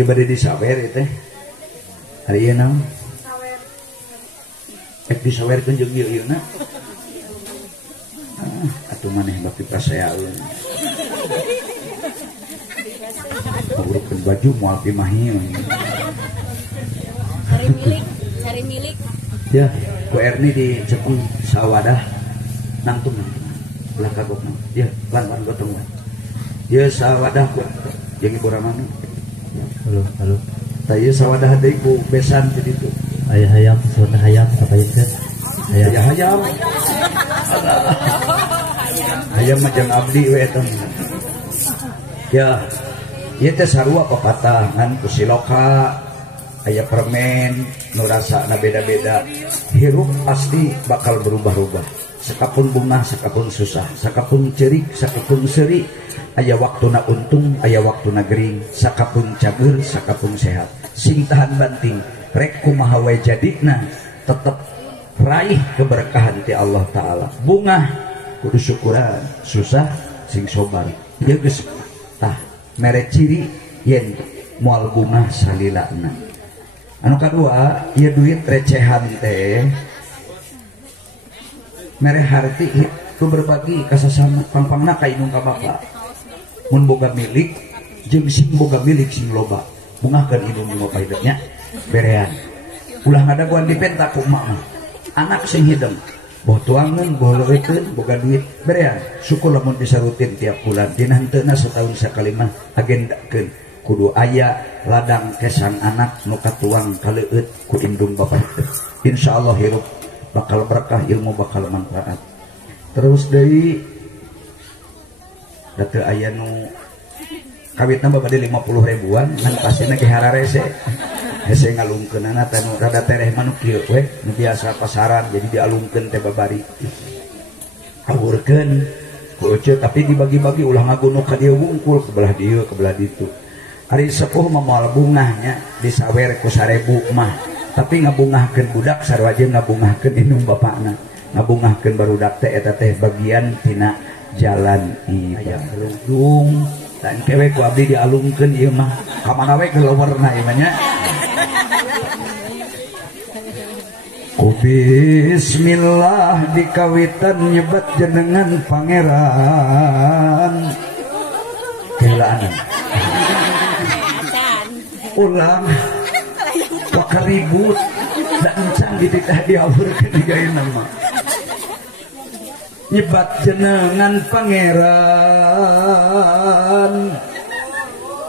Ieu bade disawer teh. Ari ieu naon? Disawerkeun jeung ieu-ieuna. Atuh maneh baki prasayaeun. Ngurukeun baju moal pimahi. Cari milik. Ya, ku Erni di Cepu sawadah nangtung. Ulah kagok nang. Ya, lan gotong. Ya sawadah ku jeung Ibu Ramani. Halo. Tah sawadah deui ku besan di ditu. Ayah hayam, suara hayam, apa itu? Hayam. Hayam mah jeung abdi we eta. Ya, ieu teh sarua pepatah ngan ku siloka aya permen nu rasana beda-beda. Hirup pasti bakal berubah-ubah. Sakapun bunga, sakapun susah, sakapun cerik, sakapun seri, aya waktuna untung, aya waktuna gering, sakapun cager, sakapun sehat. Sing tahan banting, rek kumaha wae jadina, tetep raih keberkahan ti Allah Ta'ala. Bunga kudu syukuran, susah sing sobar. Ieu geus tah mere ciri yen moal bunga salilana. Anu kadua, ieu duit recehan teh mere harti itu berbagi ka sasama pangpangna ka indung ka bapa. Mun boga milik jeung sing boga milik sing loba. Bungahkeun indung nu paidanya berean. Ulah ngadaguan dipenta ku emak mah. Anak sing hideng boh tuangeun, boh leurekeun, boga duit berean. Syukur lamun bisa rutin tiap bulan. Dina henteu setahun sakali mah agendakeun kudu aya ladang kesang anak nu katuang kaleueut ku indung bapa. Insyaallah hirup bakal berkah, ilmu bakal manfaat. Terus deui dateu aya nu kawitna babade 50 ribuan ngan pasina ge hararese. Hese ngalungkeunana teh nu rada tereh mah nu kieu we, nu biasa pasaran jadi dialungkeun teh babari. Awurkeun ku ece tapi dibagi-bagi ulah ngagunuk ka dieu wungkul ke belah dieu ke belah ditu. Ari sepuh mah moal bungahnya disawer ku 1000 mah. Tapi ngabungahkeun budak sarua jeung ngabungahkeun indung bapana. Ngabungahkeun barudak teh eta teh bagian tina jalan ibadah. Lung dan kewe ku abdi dialungkeun ieu mah ka mana we keluarna ieu mah nya. Ku bismillah dikawitan nyebat jenengan pangeran. Kelaan. Ulang wakaribut dan encan dititah diawurkeun di gayeuna mah. Nyebat jenengan pangeran,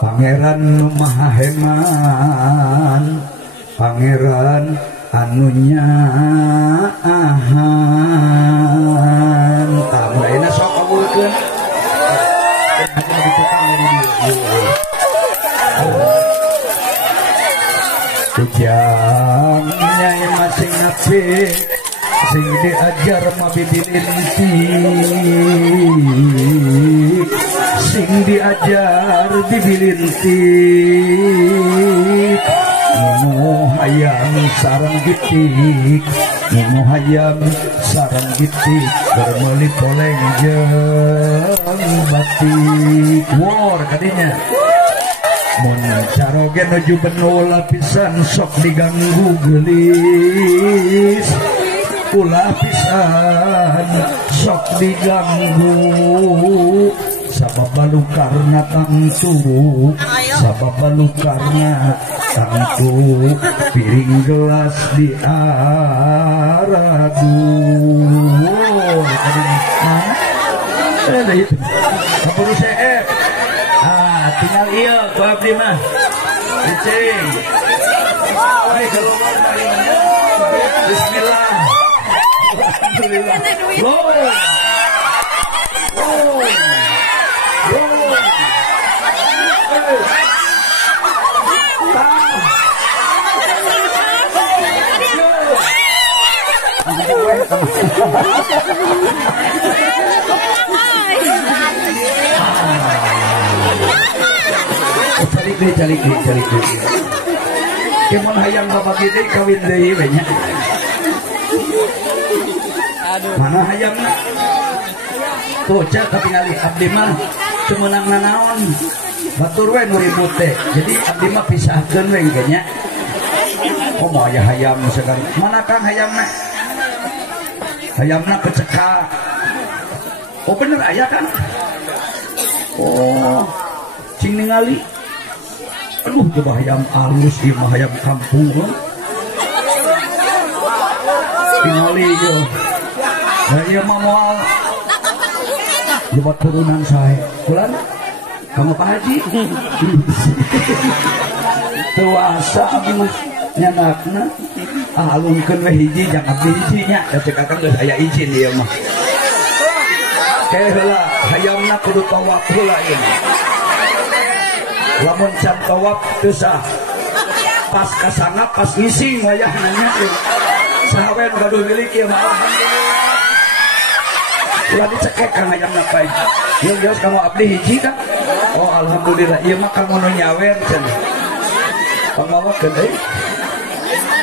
pangeran nu maha heman, pangeran anu nyaahan. Tah mulai sok awurkeun. Ujang nyai masing napi sing diajar mabibilintik, sing diajar bibilintik. Ngomo hayam sareng gitik, ngomo hayam sareng gitik, bermeli poleng jeung batik. War kadinya mun caroge nuju benul lapisan sok diganggu gelis, ulah pisan sok diganggu. Sabab balukarna tangtu, sabab balukarna tangtu, piring gelas diaradu. Ada itu kaburu CF. Tinggal iya ku abdi mah cicing. Hai keluar dari mana? Bismillah. Alhamdulillah. Calik deh. Kemon hayang bapak kita kawin deui banyak. Mana hayangna? Tuh cak ketinggali abdi mah teu meunang nanaon. batur we nu ribut teh jadi abdi mah pisahkeun we engke nya. Oh mau aya hayam segan mana Kang hayamna? Hayamna keceka. Oh bener aya kan? Oh cing ningali. Aduh coba hayam alus ieu mah hayam kampung. Tingali yo. Nah ieu mah moal buat turunan saya. Kulan kamu Pak Haji. Tuasa abdi nyanakna alungkeun we hiji jang abdi hiji nya da cek akang geus aya izin ieu mah. Heula hayamna kudu tawaf heula ieu. Lamun can tawaf teu sah. Pas kasana pas ngising wayah nanya sahawe nu gaduh milik ieu mah alhamdulillah. Ulah dicekek Kang hayamna pae. Ieu geus kamu abdi hiji kan? Oh alhamdulillah ieu mah kamu nu nyawer cenah. Pangawakeun deui.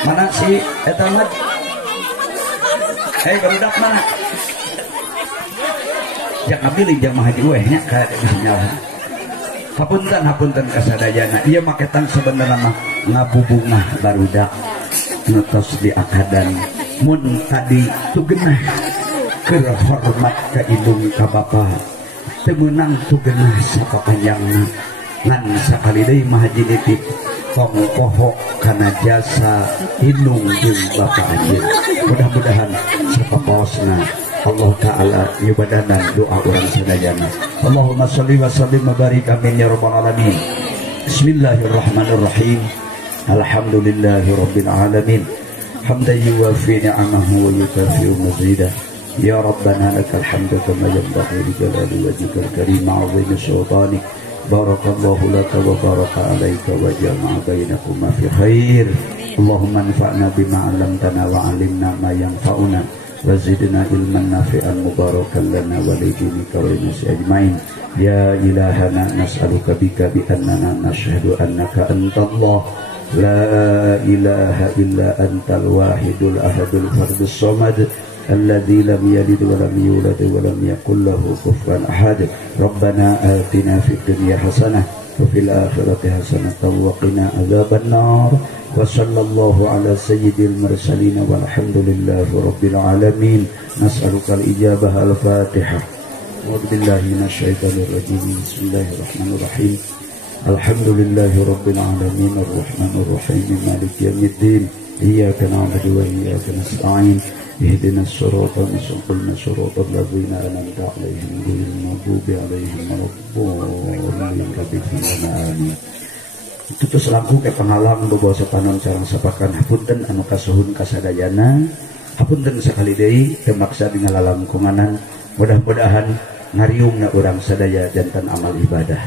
Mana si eta mah? Barudak mana? Yang abdi jamaah haji we nya ka nyawa. Hapunten kasadayana. Ieu mah ketang sebenarnya mah ngabubungah barudak nutos di akadan. Mun tadi tugenah keur hormat ka indung ka bapa. Teu meunang tugenah sapapanjangna. Ngan sakali deui mah haji nitip pongkoho kana jasa indung jeung bapa anjeun. Mudah-mudahan sapapaosna Allah Ta'ala ibadanan doa orang sadayana. Allahumma sholli wa sallim wa barik amin ya rabbal alamin. Bismillahirrahmanirrahim. Alhamdulillahi rabbil alamin. Hamdan yuwafi ni'amahu wa yukafi'u mazidah. Ya Rabbana lakal hamdu kama yanbaghi li jalali wajhikal karim 'azimi sultanik. Barakallahu laka wa baraka alaika wa jama'a bainakuma fi khair. Allahumma anfa'na bima 'allamtana wa 'allimna ma yanfa'una wa zidna ilman nafi'an mubarakan lana wa li dinika wa linasi ajmain. Ya ilahana nas'aluka bika bi annana nashhadu annaka antallah la ilaha illa antal wahidul ahadul fardus samad alladzi lam yalid wa lam yulad wa lam yakul lahu kufuwan ahad. Rabbana atina fid dunya hasanah wa fil akhirati hasanah wa qina adzabannar. Wa sallallahu ala sayyidil mursalin walhamdulillahi rabbil alamin. Nas'aluka al-ijabah al-fatihah. A'udzu billahi minasyaitonir rajim. Bismillahirrahmanirrahim. Alhamdulillahi rabbil alamin arrahmanir rahim maliki yaumiddin. Iyyaka na'budu wa iyyaka nasta'in. Ihdinas siratal mustaqim siratal ladzina an'amta 'alaihim ghairil maghdubi 'alaihim waladdallin. Amin. Itu langkung ke penghalang bawa sepanon sareng sapakan hapunten anu kasuhun kasadayana. Hapunten sakali deui teu maksa dina lalangkunganan. Mudah-mudahan ngariungna urang sadaya janten amal ibadah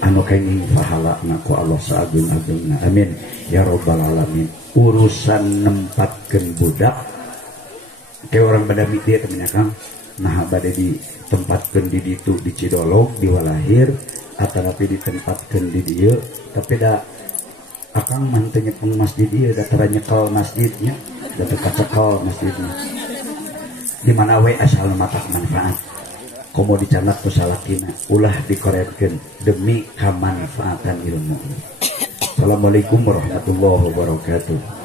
anu kenging pahalana ku Allah saagung-agungna. Amin ya rabbal alamin. Urusan nempatkeun budak ke orang pada mitir temennya Kang, nah bade ditempatkeun di ditu di Cidolog di Walahir atau tapi ditempatkeun di dieu tapi da akang mantenya peng masjid dieu da tara nyekel masjidnya da teu kacekal masjidnya di mana we asal matak manfaat komo dicanak ku salakina ulah dikoretkeun demi kamanfaatan ilmu. Assalamualaikum warahmatullahi wabarakatuh.